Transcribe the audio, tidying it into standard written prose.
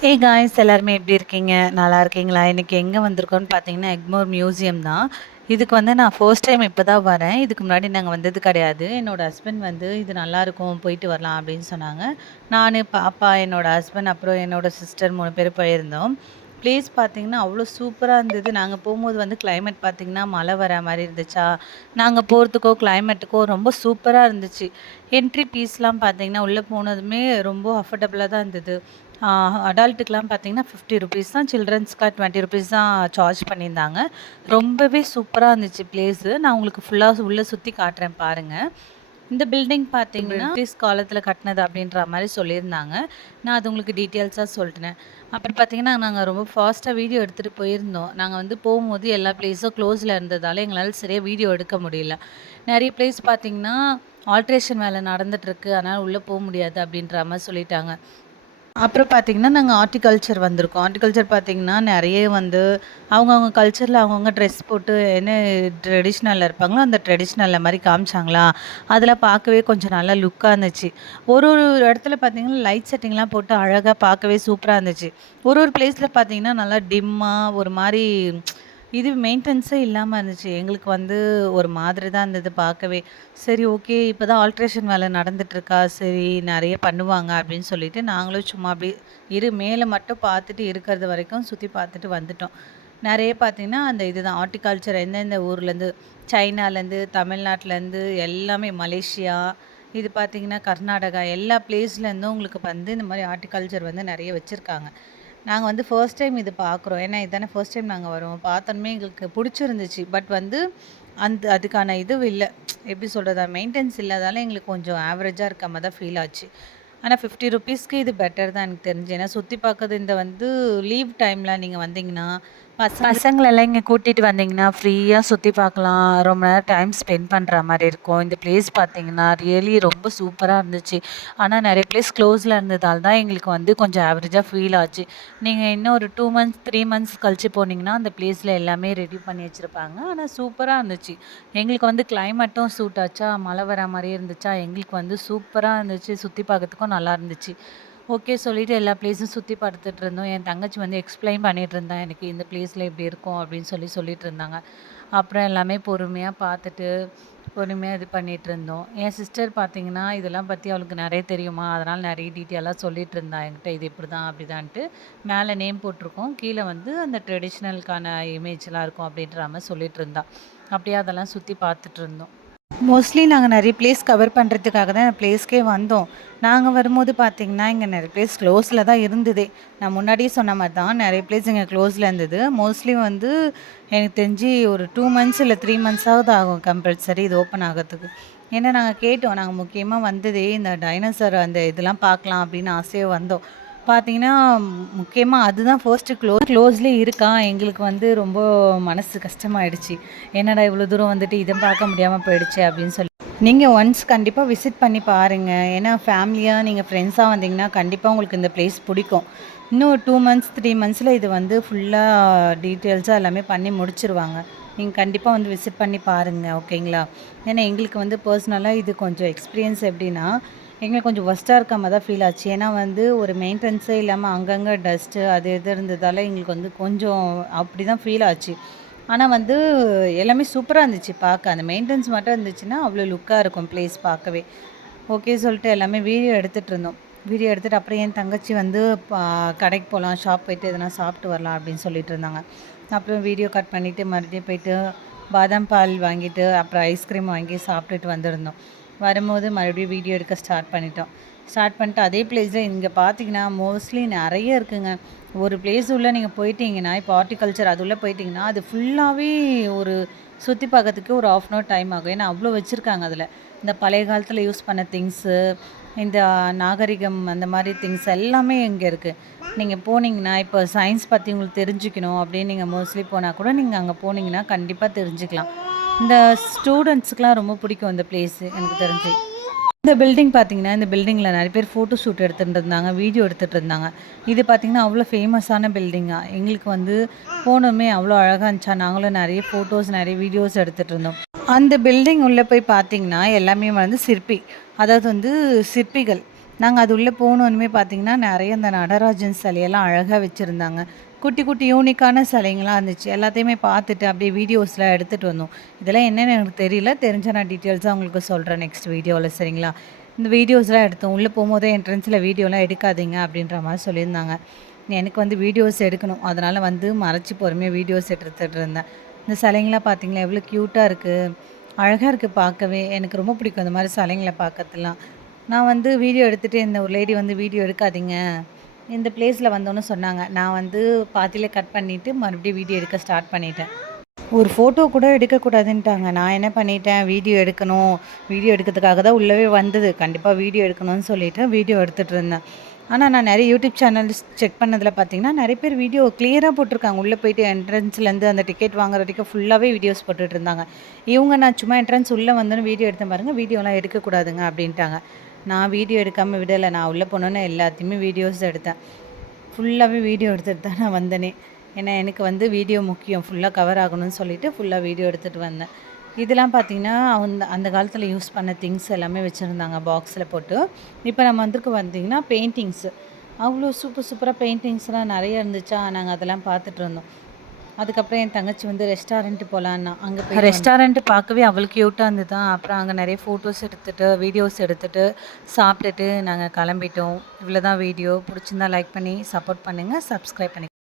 Guys எல்லாருமே எப்படி இருக்கீங்க? நல்லா இருக்கீங்களா? இன்னைக்கு எங்கே வந்திருக்கோம்னு பார்த்தீங்கன்னா, எக்மோர் மியூசியம் தான். இதுக்கு வந்து நான் ஃபர்ஸ்ட் டைம் இப்போ தான் வரேன். இதுக்கு முன்னாடி நாங்கள் வந்தது கிடையாது. என்னோட ஹஸ்பண்ட் வந்து இது நல்லாயிருக்கும் போயிட்டு வரலாம் அப்படின்னு சொன்னாங்க. நான், பாப்பா, என்னோட ஹஸ்பண்ட் அப்புறம் என்னோட சிஸ்டர் 3 பேர் போயிருந்தோம். ப்ளேஸ் பார்த்தீங்கன்னா, அவ்வளோ சூப்பராக இருந்தது. நாங்கள் போகும்போது வந்து கிளைமேட் பார்த்தீங்கன்னா, மழை வர மாரி இருந்துச்சா, நாங்கள் போகிறதுக்கோ கிளைமேட்டுக்கோ ரொம்ப சூப்பராக இருந்துச்சு. என்ட்ரி ஃபீஸ்லாம் பார்த்தீங்கன்னா, உள்ளே போனதுமே ரொம்ப அஃபோர்டபுளாக தான் இருந்தது. அடல்ட்டுக்குலாம் பார்த்தீங்கன்னா ₹50 தான். சில்ட்ரன்ஸ்க்குலாம் ₹20 தான் சார்ஜ் பண்ணியிருந்தாங்க. ரொம்பவே சூப்பரா இருந்துச்சு பிளேஸு. நான் உங்களுக்கு ஃபுல்லா உள்ள சுத்தி காட்டுறேன் பாருங்க. இந்த பில்டிங் பார்த்தீங்கன்னா, பிரிட்டிஷ் காலத்தில கட்டினது அப்படின்ற மாரி சொல்லியிருந்தாங்க. நான் அது உங்களுக்கு டீட்டெயில்ஸா சொல்லிட்டேன். அப்புறம் பார்த்தீங்கன்னா, நாங்க ரொம்ப ஃபாஸ்ட்டா வீடியோ எடுத்துட்டு போயிருந்தோம். நாங்க வந்து போம்போது எல்லா பிளேஸும் க்ளோஸ்ல இருந்ததால எங்களால சரியா வீடியோ எடுக்க முடியல. நெறைய பிளேஸ் பார்த்தீங்கன்னா, ஆல்ட்ரேஷன் வேலை நடந்துட்டுருக்கு. அதனால உள்ள முடியாது அப்படின்ற மாரி சொல்லிட்டாங்க. அப்புறம் பார்த்தீங்கன்னா, நாங்க ஹார்ட்டிகல்ச்சர் வந்திருக்கோம். ஹார்ட்டிகல்ச்சர் பார்த்தீங்கன்னா, நெறைய வந்து அவங்கவங்க கல்ச்சர்ல அவங்கவங்க ட்ரெஸ் போட்டு என்ன ட்ரெடிஷ்னல்ல இருப்பாங்களோ, அந்த ட்ரெடிஷ்னல்ல மாரி காமிச்சாங்களா, அதெல்லாம் பார்க்கவே கொஞ்சம் நல்லா லுக்கா இருந்துச்சு. ஒரு ஒரு இடத்துல பார்த்தீங்கன்னா, லைட் செட்டிங்லாம் போட்டு அழகா பார்க்கவே சூப்பரா இருந்துச்சு. ஒரு ஒரு பிளேஸ்ல பார்த்தீங்கன்னா, நல்லா டிம்மா ஒரு மாரி இது மெயின்டெனன்ஸே இல்லாம இருந்துச்சு. எங்களுக்கு வந்து ஒரு மாதிரி தான் இருந்தது பார்க்கவே. சரி ஓகே. இப்ப தான் ஆல்ட்ரேஷன் வேலை நடந்துட்டுருக்கா. சரி நெறைய பண்ணுவாங்க அப்படின்னு சொல்லிட்டு, நாங்களும் சும்மா அப்படியே மேல மட்டும் பார்த்துட்டு இருக்கிறது வரைக்கும் சுத்தி பார்த்துட்டு வந்துட்டோம். நெறைய பார்த்தீங்கன்னா, அந்த இதுதான் ஹார்ட்டிகல்ச்சர் எந்தெந்த ஊர்லேருந்து, சைனாலேருந்து, தமிழ்நாட்டிலேருந்து எல்லாமே மலேசியா, இது பார்த்தீங்கன்னா கர்நாடகா எல்லா பிளேஸ்லேருந்தும் உங்களுக்கு வந்து இந்த மாரி ஹார்ட்டிகல்ச்சர் வந்து நெறைய வச்சிருக்காங்க. நாங்க வந்து ஃபர்ஸ்ட் டைம் இது பார்க்குறோம். ஏன்னா இதானே ஃபர்ஸ்ட் டைம் நாங்க வரோம். பார்த்தோனமே எங்களுக்கு புடிச்சிருந்துச்சு. பட் வந்து அதுக்கான இது இல்ல. எப்படி சொல்றது? மெயின்டெனன்ஸ் இல்லாதால எங்களுக்கு கொஞ்சம் ஆவரேஜா இருக்க மாரி தான் ஃபீல் ஆச்சு. ஆனா ₹50க்கு இது பெட்டர் தான் எனக்கு தெரிஞ்சு. ஏன்னா சுத்தி பார்க்கறது இந்த வந்து லீவ் டைம்ல நீங்க வந்தீங்கன்னா, பசங்களெல்லாம் இங்க கூட்டிட்டு வந்தீங்கன்னா, ஃப்ரீயா சுத்தி பார்க்கலாம். ரொம்ப நேரம் டைம் ஸ்பெண்ட் பண்ற மாரி இருக்கும். இந்த பிளேஸ் பார்த்தீங்கன்னா, ரியலி ரொம்ப சூப்பரா இருந்துச்சு. ஆனா நெறைய பிளேஸ் க்ளோஸ்ல இருந்ததால தான் எங்களுக்கு வந்து கொஞ்சம் ஆவரேஜா ஃபீல் ஆச்சு. நீங்க இன்னும் ஒரு 2 மந்த்ஸ், 3 மந்த்ஸ் கழிச்சு போனீங்கன்னா, அந்த பிளேஸ்ல எல்லாமே ரெடி பண்ணி வச்சிருப்பாங்க. ஆனா சூப்பரா இருந்துச்சு. எங்களுக்கு வந்து கிளைமேட்டும் சூட் ஆச்சா, மழை வர மாரியே இருந்துச்சா, எங்களுக்கு வந்து சூப்பரா இருந்துச்சு. சுத்தி பார்க்கறதுக்கும் நல்லா இருந்துச்சு. ஓகே சொல்லிட்டு எல்லா பிளேஸும் சுத்தி பார்த்துட்டு இருந்தோம். என் தங்கச்சி வந்து எக்ஸ்ப்ளைன் பண்ணிட்டு இருந்தா எனக்கு இந்த பிளேஸ்ல இப்படி இருக்கும் அப்படின்னு சொல்லிட்டு இருந்தாங்க. அப்புறம் எல்லாமே பொறுமையா பார்த்துட்டு, பொறுமையா இது பண்ணிட்டு இருந்தோம். என் சிஸ்டர் பார்த்தீங்கன்னா, இதெல்லாம் பத்தி அவளுக்கு நெறைய தெரியுமா, அதனால நெறைய டீட்டெயிலா சொல்லிட்டு இருந்தா என்கிட்ட. இது இப்படிதான் அப்படிதான்ட்டு. மேல நேம் போட்டிருக்கும். கீழ வந்து அந்த ட்ரெடிஷ்னலுக்கான இமேஜ்லாம் இருக்கும் அப்படின்ற மாரி சொல்லிட்டு இருந்தா. அப்படியே அதெல்லாம் சுத்தி பார்த்துட்டு இருந்தோம். மோஸ்ட்லி நாங்க நெறைய பிளேஸ் கவர் பண்றதுக்காக தான் பிளேஸ்க்கே வந்தோம். நாங்க வரும்போது பார்த்தீங்கன்னா, இங்க நெறைய பிளேஸ் க்ளோஸ்ல தான் இருந்ததே. நான் முன்னாடியே சொன்ன மாரி தான் நெறைய பிளேஸ் இங்க க்ளோஸ்ல இருந்தது. மோஸ்ட்லி வந்து எனக்கு தெரிஞ்சு ஒரு 2 மந்த்ஸ் இல்ல 3 மந்த்ஸாவது ஆகும் கம்பல்சரி இது ஓப்பன் ஆகறதுக்கு. ஏன்னா நாங்க கேட்டோம். நாங்க முக்கியமா வந்ததே இந்த டைனோசர் அந்த இதெல்லாம் பார்க்கலாம் அப்படின்னு ஆசையா வந்தோம். பார்த்தீங்கன்னா, முக்கியமா அதுதான் ஃபர்ஸ்ட்டு க்ளோஸ்லயே இருக்கா. எங்களுக்கு வந்து ரொம்ப மனசு கஷ்டமாயிடுச்சு. என்னடா இவ்வளோ தூரம் வந்துட்டு இத பார்க்க முடியாம போயிடுச்சே அப்படின்னு சொல்லி. நீங்க ஒன்ஸ் கண்டிப்பா விசிட் பண்ணி பாருங்க. ஏன்னா ஃபேமிலியா நீங்க ஃப்ரெண்ட்ஸா வந்தீங்கன்னா, கண்டிப்பா உங்களுக்கு இந்த பிளேஸ் புடிக்கும். இன்னும் 2 மந்த்ஸ், 3 மந்த்ஸ்ல இது வந்து ஃபுல்லா டீட்டெயில்ஸா எல்லாமே பண்ணி முடிச்சுருவாங்க. நீங்க கண்டிப்பா வந்து விசிட் பண்ணி பாருங்க. ஓகேங்களா? ஏன்னா எங்களுக்கு வந்து பர்சனலா இது கொஞ்சம் எக்ஸ்பீரியன்ஸ் எப்படின்னா, எங்களுக்கு கொஞ்சம் வொர்ஸ்ட்டா இருக்க மாரி தான் ஃபீல் ஆச்சு. ஏன்னா வந்து ஒரு மெயின்டெனன்ஸே இல்லாம அங்கங்க டஸ்ட்டு அது இது இருந்ததால எங்களுக்கு வந்து கொஞ்சம் அப்படி தான் ஃபீல் ஆச்சு. ஆனா வந்து எல்லாமே சூப்பரா இருந்துச்சு பார்க்க. அந்த மெயின்டெனன்ஸ் மட்டும் இருந்துச்சுன்னா, அவ்வளோ லுக்கா இருக்கும் பிளேஸ் பார்க்கவே. ஓகே சொல்லிட்டு எல்லாமே வீடியோ எடுத்துட்டு இருந்தோம். வீடியோ எடுத்துட்டு அப்புறம் என் தங்கச்சி வந்து கடைக்கு போலாம், ஷாப் போயிட்டு எதனா சாப்பிட்டு வரலாம் அப்படின்னு சொல்லிட்டு இருந்தாங்க. அப்புறம் வீடியோ கட் பண்ணிட்டு மறுபடியும் போயிட்டு பாதாம் பால் வாங்கிட்டு, அப்புறம் ஐஸ்கிரீம் வாங்கி சாப்பிட்டுட்டு வந்திருந்தோம். வரும்போது மறுபடியும் வீடியோ எடுக்க ஸ்டார்ட் பண்ணிட்டோம். ஸ்டார்ட் பண்ணிட்டு அதே பிளேஸ்ல இங்க பார்த்தீங்கன்னா, மோஸ்ட்லி நெறைய இருக்குங்க. ஒரு பிளேஸ் உள்ள நீங்க போயிட்டீங்கன்னா, இப்போ ஹார்ட்டிகல்ச்சர் அது உள்ள போயிட்டீங்கன்னா, அது ஃபுல்லாவே ஒரு சுத்தி பார்க்கறதுக்கு ஒரு 1/2 அன் ஹவர் டைம் ஆகும். ஏன்னா, அவ்ளோ வச்சிருக்காங்க அதுல. இந்த பழைய காலத்துல யூஸ் பண்ண திங்ஸு, இந்த நாகரிகம் அந்த மாரி திங்ஸ் எல்லாமே இங்க இருக்கு. நீங்க போனீங்கன்னா, இப்போ சயின்ஸ் பத்தி உங்களுக்கு தெரிஞ்சுக்கணும் அப்படின்னு நீங்க மோஸ்ட்லி போனா கூட, நீங்க அங்க போனீங்கன்னா கண்டிப்பா தெரிஞ்சுக்கலாம். இந்த ஸ்டூடண்ட்ஸ்க்குலாம் ரொம்ப பிடிக்கும் இந்த பிளேஸு எனக்கு தெரிஞ்சு. இந்த பில்டிங் பார்த்தீங்கன்னா, இந்த பில்டிங்கில நெறைய பேர் ஃபோட்டோ ஷூட் எடுத்துட்டு இருந்தாங்க. வீடியோ எடுத்துட்டு இருந்தாங்க. இது பார்த்தீங்கன்னா, அவ்வளோ ஃபேமஸான பில்டிங்கா. எங்களுக்கு வந்து போனோனமே அவ்வளோ அழகா இருந்துச்சா, நாங்களும் நெறைய ஃபோட்டோஸ், நெறைய வீடியோஸ் எடுத்துட்டு இருந்தோம். அந்த பில்டிங் உள்ள போய் பார்த்தீங்கன்னா, எல்லாமே வந்து சிற்பி. அதாவது வந்து சிற்பிகள். நாங்கள் அது உள்ளே போனோன்னுமே பார்த்தீங்கன்னா நிறைய அந்த நடராஜன் சிலையெல்லாம் அழகாக வச்சுருந்தாங்க. குட்டி குட்டி யூனிக்கான சிலைங்களாம் இருந்துச்சு. எல்லாத்தையுமே பார்த்துட்டு அப்படியே வீடியோஸ்லாம் எடுத்துகிட்டு வந்தோம். இதெல்லாம் என்னென்னு எனக்கு தெரியல. தெரிஞ்ச நான் டீட்டெயில்ஸாக உங்களுக்கு சொல்கிறேன் நெக்ஸ்ட் வீடியோவில், சரிங்களா? இந்த வீடியோஸ்லாம் எடுத்தோம். உள்ளே போகும்போதே என்ட்ரன்ஸில் வீடியோலாம் எடுக்காதீங்க அப்படின்ற மாதிரி சொல்லியிருந்தாங்க. எனக்கு வந்து வீடியோஸ் எடுக்கணும். அதனால் வந்து மறைச்சி பொறுமையாக வீடியோஸ் எடுத்துகிட்டு இருந்தேன். இந்த சிலைங்களாம் பார்த்தீங்களா எவ்வளோ க்யூட்டாக இருக்குது, அழகாக இருக்குது பார்க்கவே. எனக்கு ரொம்ப பிடிக்கும் இந்த மாதிரி சிலைங்கள பார்க்கறதுலாம். நான் வந்து வீடியோ எடுத்துகிட்டு இந்த ஒரு லேடி வந்து வீடியோ எடுக்காதீங்க, இந்த பிளேஸில் வந்தோன்னே சொன்னாங்க. நான் வந்து பாதியில கட் பண்ணிவிட்டு மறுபடியும் வீடியோ எடுக்க ஸ்டார்ட் பண்ணிட்டேன். ஒரு ஃபோட்டோ கூட எடுக்கக்கூடாதுன்ட்டாங்க. நான் என்ன பண்ணிட்டேன், வீடியோ எடுக்கணும், வீடியோ எடுக்கிறதுக்காக தான் உள்ளவே வந்தது. கண்டிப்பாக வீடியோ எடுக்கணும்னு சொல்லிட்டு வீடியோ எடுத்துகிட்டு இருந்தேன். ஆனால் நான் நிறைய யூடியூப் சேனல்ஸ் செக் பண்ணதில் பார்த்தீங்கன்னா, நிறைய பேர் வீடியோ கிளியராக போட்டிருக்காங்க. உள்ளே போயிட்டு என்ட்ரன்ஸ்லேருந்து அந்த டிக்கெட் வாங்குற வரைக்கும் ஃபுல்லாகவே வீடியோஸ் போட்டுட்டு இருந்தாங்க. இவங்க நான் சும்மா என்ட்ரன்ஸ் உள்ளே வந்தோன்னே வீடியோ எடுத்தேன் பாருங்கள், வீடியோலாம் எடுக்கக்கூடாதுங்க அப்படின்ட்டாங்க. நான் வீடியோ எடுக்காமல் விடலை. நான் உள்ளே போனோன்னே எல்லாத்தையுமே வீடியோஸ் எடுத்தேன். ஃபுல்லாகவே வீடியோ எடுத்துகிட்டு தான் நான் வந்தேனே. ஏன்னா எனக்கு வந்து வீடியோ முக்கியம், ஃபுல்லாக கவர் ஆகணும்னு சொல்லிட்டு ஃபுல்லாக வீடியோ எடுத்துகிட்டு வந்தேன். இதெல்லாம் பார்த்திங்கன்னா அந்த காலத்தில் யூஸ் பண்ண திங்ஸ் எல்லாமே வச்சுருந்தாங்க பாக்ஸில் போட்டு. இப்போ நம்ம வந்திருக்கு பார்த்திங்கன்னா பெயிண்டிங்ஸு. அவ்வளோ சூப்பராக பெயிண்டிங்ஸ்லாம் நிறைய இருந்துச்சா, நாங்கள் அதெல்லாம் பார்த்துட்டு இருந்தோம். அதுக்கப்புறம் என் தங்கச்சி வந்து ரெஸ்டாரண்ட்டு போகலான்னா, அங்கே போய் ரெஸ்டாரண்ட்டு பார்க்கவே அவ்வளோ க்யூட்டாக இருந்ததா. அப்புறம் அங்கே நிறைய ஃபோட்டோஸ் எடுத்துகிட்டு வீடியோஸ் எடுத்துகிட்டு சாப்பிட்டுட்டு நாங்கள் கிளம்பிட்டோம். இவ்வளோ தான் வீடியோ. பிடிச்சிருந்தா லைக் பண்ணி சப்போர்ட் பண்ணுங்கள், சப்ஸ்கிரைப் பண்ணி